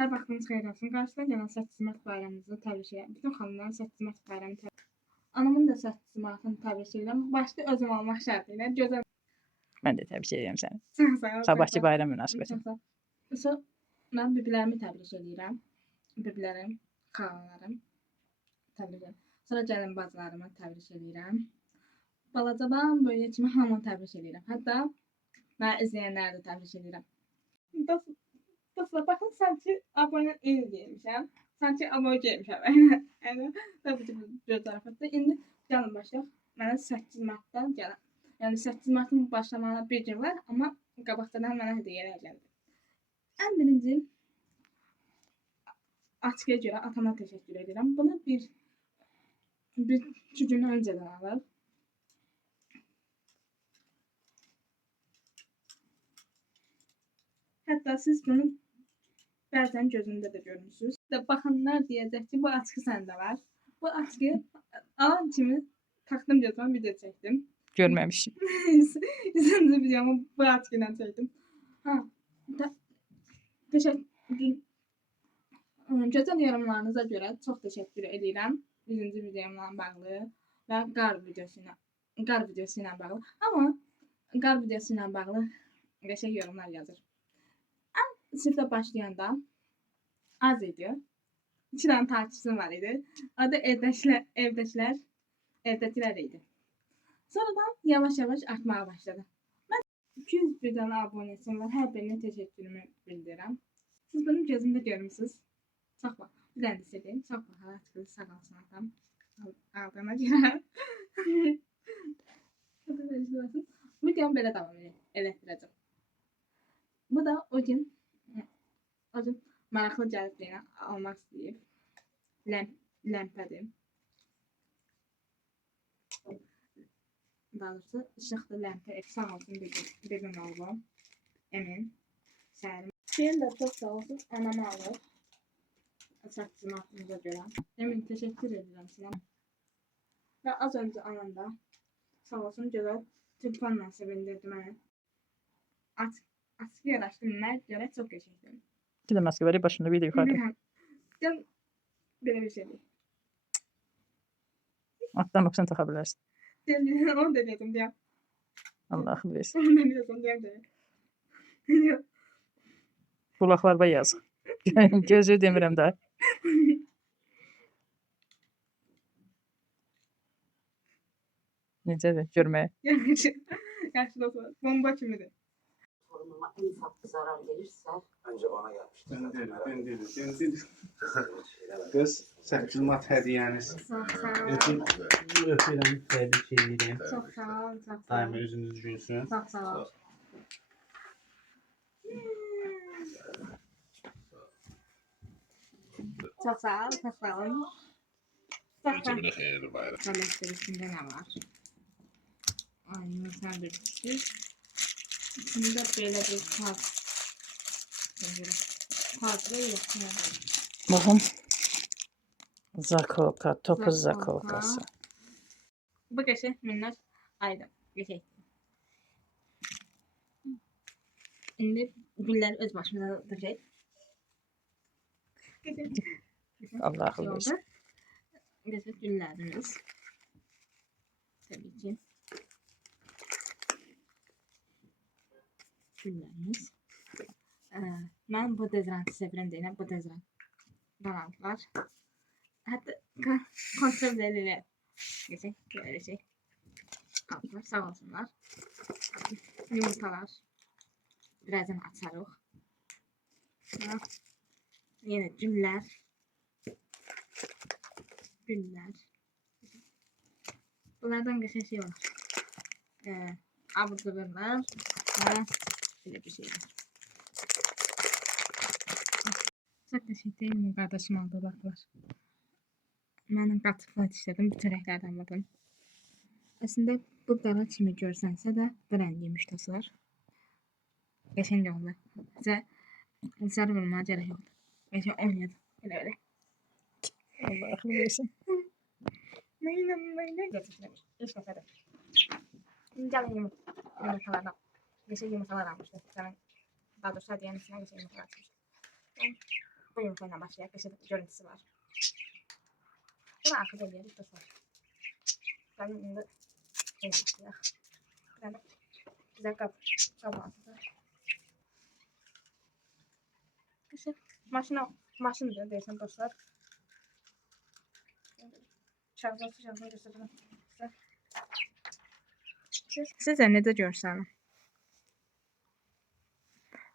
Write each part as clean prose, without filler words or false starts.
Hər vaxtınız xeyir olsun. Qarşıda gələn 8 mart bayramınızı təbrik edirəm. Bütün xanımların 8 mart bayramını təbrik edirəm. Anamın da 8 martını təbrik edirəm. Başda özüm almaq şərti ilə gözəl. Mən də təbrik edirəm səni. Sağ ol. Sabahki bayram münasibəti. Mən biblərimi təbrik edirəm. Biblərim, xalalarım təbrik edirəm. Sonra gəlin bacılarımı təbrik edirəm. Balacadan böyüyə kimi hamını təbrik edirəm. Hətta məni izləyənləri də təbrik edirəm. Dostlar, baxın, sanki abunə eyni deyilmişəm. Sanki abunə gəlmişəm. Təbii ki, bir zarafətdir. İndi gəlin başlayaq. Mənə 8 martdan gələn. Yəni 8 martın başlamağına bir gün var, amma qabaqcadan mənə hədiyyələr gəldi. Ən birinci Açıqaya görə atama təşəkkür edirəm. Bunu bir 2 gün öncədən alıb. Hətta siz bunu bəzən gözündə də görmüsünüz. Baxanlar deyəcək ki, bu açqı səndə var. Bu açqı alan kimi taxdım gözümə video çəkdim. Görməmişim. İkinci videomu bu açqı ilə çəkdim. Təşəkkür. Gözəl yorumlarınıza görə çox təşəkkür edirəm. Birinci videomla bağlı və qar videosu ilə bağlı. Amma qar videosu ilə bağlı qəşəng yorumlar yazır. Sinifdə başlayanda az idi. 2 dənə takipçim var idi. Adı evdəkilər idi. Sonradan yavaş-yavaş artmağa başladı. Mən 201 dənə abunəçim var. Hər birinə təşəkkürümü bildirirəm. Siz bunu gözümdə görmüsünüz. Çox bax. Bir dənə də seveyim. Çox bax. Hala çıxdı. Sağ olsun atam. Aldığına görə. Videomu belə davam elətdirəcəm. Bu da o gün maraqlı gəlib deyən almaq istəyib. Ləmpədir. Daha doğrusu işıqlı ləmpə. Sağ olsun bir gün oldu. Emin. Səhərim. Şeyin də çox sağ olsun. Anam alır. 8 martımıza görə. Emin, təşəkkür edirəm sənə. Və az öncə anam da sağ olsun gözəl tülpanla sevindirdi məni. Açıq yaraşdırmaya görə çox qəşəngdir. Bir də maske var ya başında bir de yukarıda. Gel böyle bir şey değil. Alttan baksan takabilirsin. Onu denedim ya. Allah'ım versin. Onu denedim ya. Kulaklar var yazık. Gözü demirəm daha. Necədir görməyə? Yaşlı dostlar. Bomba kimidir. Formuma en ufak bir zarar gelirse Önce bana gelmişti. Ben dedim. Kız, 8 Mart hediyeniz. Öpürəm, tebrik edirəm. Çok sağ ol. Çok sağ ol. Daima yüzünüz gülsün. Çok sağ ol. Çok sağ ol. Çok sağ ol. Cebine hayırlı bayram. Kalekterisinde ne var? Aynı sen bir İçinde böyle bir kart ve yok. Bakın. Zakolka, topuz zakolkası. Bu geçe minnoş aydım. Geçe. Şimdi güller öz başına duracak. Allah'ım versin. Geçe güllerimiz. Tabii ki. Güllerimiz. Ben bu dezodorantı sevirəm deyirəm. Bu dezodorant var. Hatta kontrol edirlər. Geçək, böyle şey. Aldılar, sağ olsunlar. Yumurtalar. Birazdan açarıq. Yine güller. Bunlardan geçen şey var. Abur cuburlar. Böyle bir şey var. Çok teşekkür ederim kardeşim aldı baklar. Mənim qatıqla işlədim, bu çörəklərdən bakın. Əslində bu qara kimi görsənsə də bu rəngiymiş dostlar. Qəşəng oldu. Sarı vurmağa gərək yoxdur. Qəşəng oynadı. Elə. Allah'ım versin. Neyle getirmiş. Hiç nefede. Canım yumurtalardan. Geçen yumurtalar almıştı. Daha doğrusu hediyenin içine geçen yumurtalar atmıştı. Bu yumurta ilə başlayaq. Qəşəng görüntüsü var. Bunu axıda eləyək dostlar. Gəlin indi yenə başlayaq. Bir dənə güzel qab alacaq. Qəşəng maşındır deyəsən dostlar. Çarpı göstərəm. Sizə necə görsənir?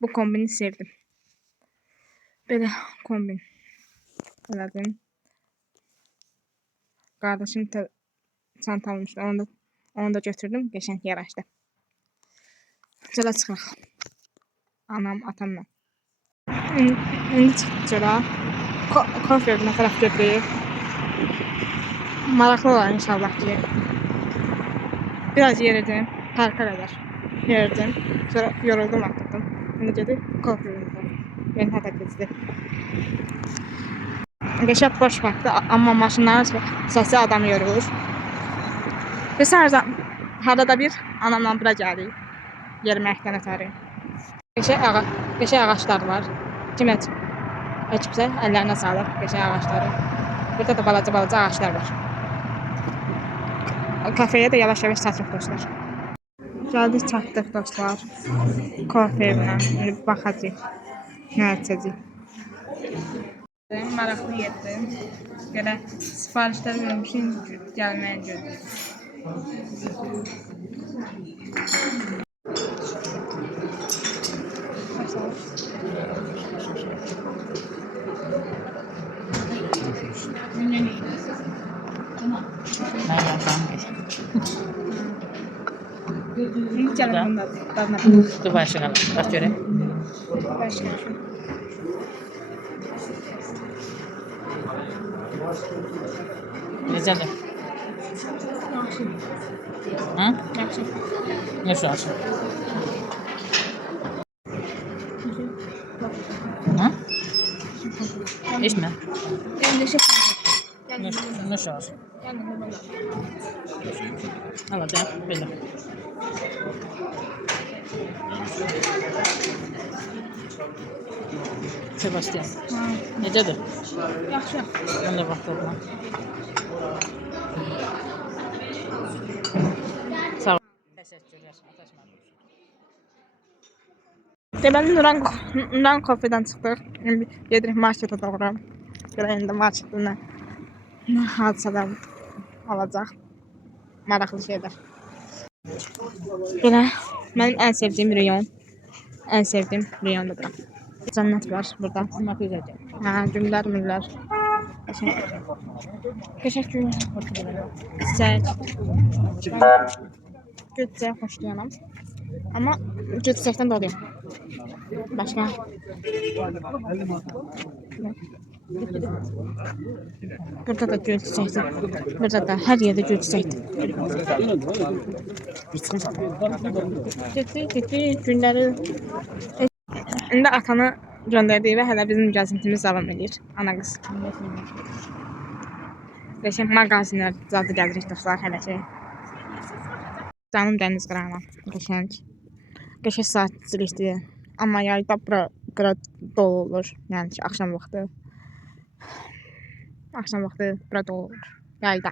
Bu kombini sevdim. Belə kombin elədim. Qardaşım çanta almışdı. Onu da götürdüm. Qəşəng yaraşdı. Çölə çıxırıq. Anam, atamla. İndi çıxdıq çölə. Kofe nə tərəf götürüyük. Maraqlı olar inşallah ki. Biraz yeridim. Parka qədər yeridim. Sonra yoruldum, atladım. İndi gedib kofe yeridim. Beni hədə keçdi. Qəşəng boş vaxtı, amma maşınların səsi adam yorulur. Biz harada bir anamla bura gəlirik. Yeriməkdən ötəri. Qəşəng ağaçlar var. Kim əkibsə əllərinə sağlıq qəşəng ağaçları. Burada da balaca ağaçlar var. Kafeye də yavaş-yavaş çatırıq dostlar. Gəldik, çatdıq dostlar. Kofe evinə. Baxacaq. Nə edəcək? Maraqlı yerdir. Görə sifarişlər vermişim, gəlməyə gözləyir. Şimdi gəlin bundan dadına. Dur başlayalım. Bax görək. Başlayalım. Necədir? Yaxşı. Hı? Yaxşı. Yaxşı olsun. Hı? İçmə. Yəni şey. Yaxşı olsun. Hala da belə. Sebastian. Necədir? Yaxşı. Mən də vaxtladım. Sağ ol. Təşəkkürlər. Deməli Nuran kofedən çıxdıq. İndi gedirik marketə doğru. Görə indi marketdə nə hadisələr olacaq. Maraqlı şeylər. Belə mənim ən sevdiyim rayon. Ən sevdiyim rayondur bura. Cənnət var burada. Amma gözəldir. Hə, güllər, müllər. Təşəkkür. Çiçək. Gül çiçəyi xoşlayıram. Amma gül çiçəkdən doluyum. Başqa. Burada da gül çiçəkdir. Burada da hər yerdə gül çiçəkdir. Getdi, günləri. İndi atanı göndərdik və hələ bizim gəzintimiz davam edir. Ana qız. Qəşəng mağazinlər zadı gəlirik dostlar hələ ki. Canım dəniz qırağına. Qəşəng. Qəşəng saatçilikdir. Amma yayda bura dolu olur. Yəni ki, axşam vaxtı. Axşam vaxtı bura dolu olur. Yayda.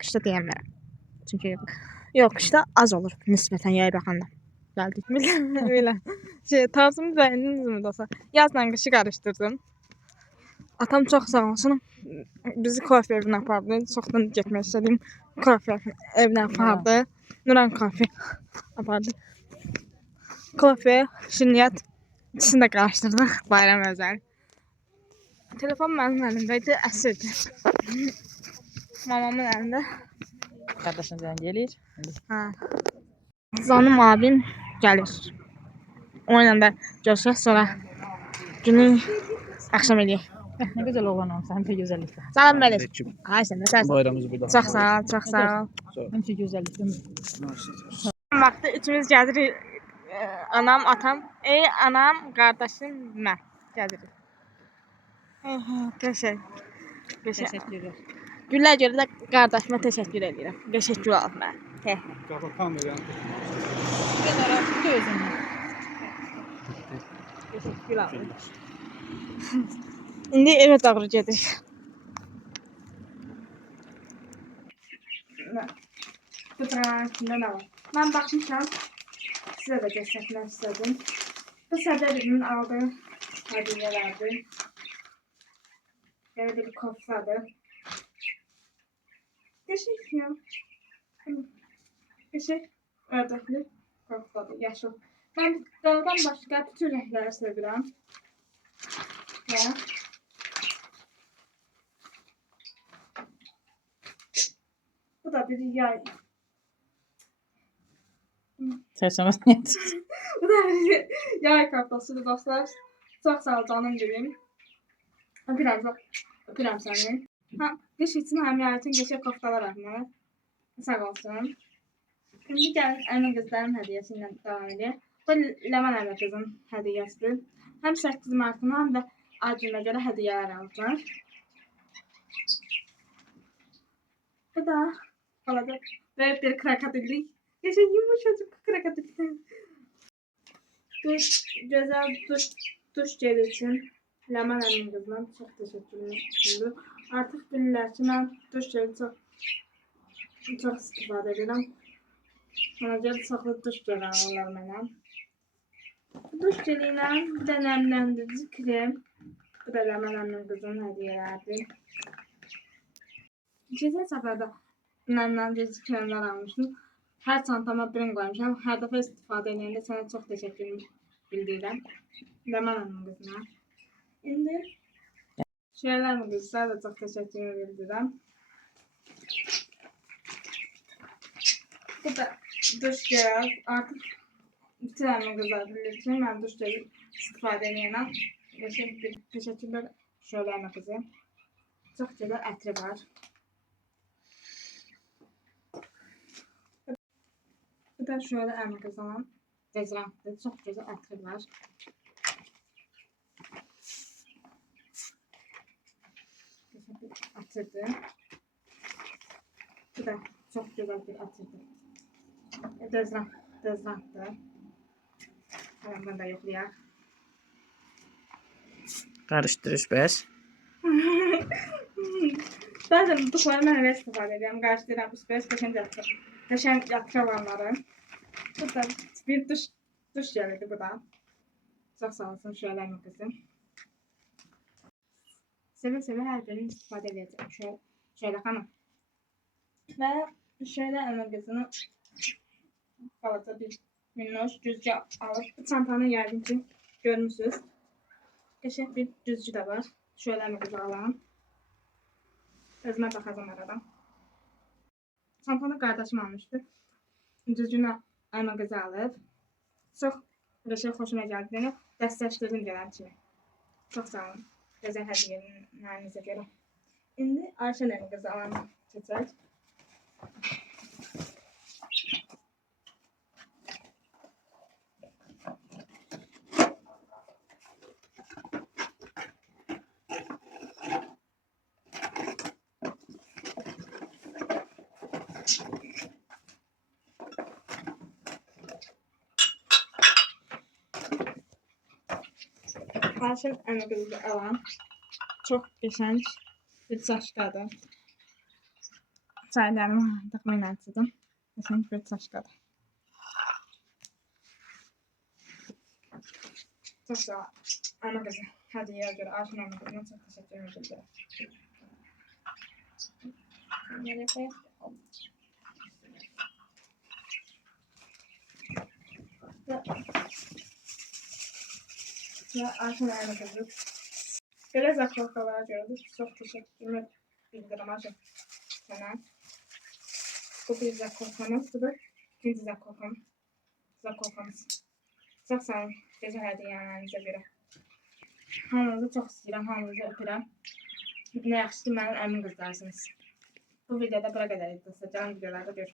Qışda deyəmərəm. Çünki yox, qışda az olur nisbətən yaya baxanda. Gəldik. Belə. Tarzımı bəyəndinizmi dostlar? Yazla qışı qarışdırdım. Atam çox sağ olsun. Bizi kofe evinə apardı. Çoxdan getmək istədim. Kofe evinə apardı. Nuran kofe apardı. Kofe, şirniyyat ikisini də qarışdırdıq. Bayram özəl. Telefon mənim əlimdəydi. Əsirdi. Mamamın əlində. Qardaşın zəng eləyir. Hə. Canım abim gəlir. Onunla da görüşək, sonra günü axşam eləyək. Nə gözəl oğlan olmuşsan, həmişə gözəllikdə. Salam verir. Ay sən də sənsən. Bayramımız bir daha. Çox sağ ol, çox sağ ol. Həmişə gözəllikdə. Vaxtı üçümüz gəzirik. Anam, atam, anam, qardaşım, mən gəzirik. Qəşəng. Təşəkkürlər. Güllər görə də qardaşıma təşəkkür edirəm. Qəşəng gül alıb mənə. Qafa kameranı. Gözəl, gözünə. Təşəkkür alıb. İndi evə doğru gedirik. Bu tarafanın içində nə var? Mən baxmışam, sizə də göstərmək istədim. Bu Sədərimin aldığı hədiyyələrdir. Belə bir koftadır. Qəşəng ya. Qəşəng ördəkli koftadır, yaşıl. Mən qaradan başqa bütün rəngləri sevirəm. Və bu da bir yay. Sərsəməz niyyət. Bu da bir yay koftasıdır dostlar. Çox sağ ol canım benim. Öpürəm səni. Ha, qış üçün həmiyyətin qəşəng koftalar almalı. Sağ olsun. İndi gəlin əmin qızların hədiyyəsi ilə davam edək. Bu Ləman əmi qızın hədiyyəsidir. Həm 8 martına, həm də ad gününə görə hədiyyələr alacaq. Bu da balaca böyük bir krokodillik. Qəşəng yumuşacık krokodillik. Gözəl duş geli üçün Ləman əmin qızına çox təşəkkürlüyüm. Artıq bilirlər ki, mən duş geli çox istifadə edirəm. Ona görə çoxlu duş geli alırlar mənə. Duş geli ilə bir də nəmləndirici krem. Bu da Ləman əmin qızının hədiyyələrdir. Keçən səfərdə nəmləndirici kremlər almışdım. Hər çantama birini qoymuşam. Hər dəfə istifadə edəndə sənə çox təşəkkür bildirirəm. Ləman əmin qızına. İndi şeylər mi qızlar da çox təşəkkür bildirirəm. Bu da duş gel. Artıq bütün əmin qızlar bilir ki, mən duş gel istifadə edəyəm. Təşəkkürlər şöyle əmin qızı. Çox gözəl ətri var. Bu da şöyle əmin qızının dezodorantdır. Çox gözəl ətri var. Atırdı. Bu da çok güzel bir atırdı. Dezodoranttır. Hemen bunu da yoklayaq. Qarışdırış bəs. Bəzən duxları mən elə istifadə edirəm. Qarışdırıram, üst-bəs qəşəng yatır olanları. Bu da bir duş gelidir bu da. Çox sağ olsun şöyle kızım. Seve her birini istifadə edəcəm. Şöyle hanım. Ve şöyle əmin qızını balaca bir minnoş düzgü alıp bu çantanı yardım için görmüşsünüz. Qəşəng bir düzgü de var. Şöyle əmin qızı alalım. Özümə baxacam aradan. Çantanı qardaşım almışdı. Düzgünü əmin qızı alıb. Çox qəşəng xoşuma gəldi. Dəstəklədim gələn kimi. Çox sağ olun. Gözəl hədiyyələrinizə görə. İndi Ayşən əmin qızı alalım. Keçək. Ayşən əmin qızı alalım. Çox qəşəng bir saçqadır. Çaylarımı təxminən açdım. Qəşəng bir saçqadır. Çox sağ ol. Əmin qızı hədiyyəyə görə Ayşən əmin qızına çox təşəkkür edirəm. Nereye koyaq? Ya Ayşən əmin qızı. Belə zaklavkalara görə də çox təşəkkür bildirim Ayşən sənə. Bu bir zaklavkamız, bu da ikinci zaklavkamız. Çox sağ olun gözəl hədiyyələrinizə görə. Hamınızı çox istəyirəm, hamınızı öpürəm. Nə yaxşı ki, mənim əmin qızlarsınız. Bu videoda bura qədər idi. Canlı videolarda görüşürüz.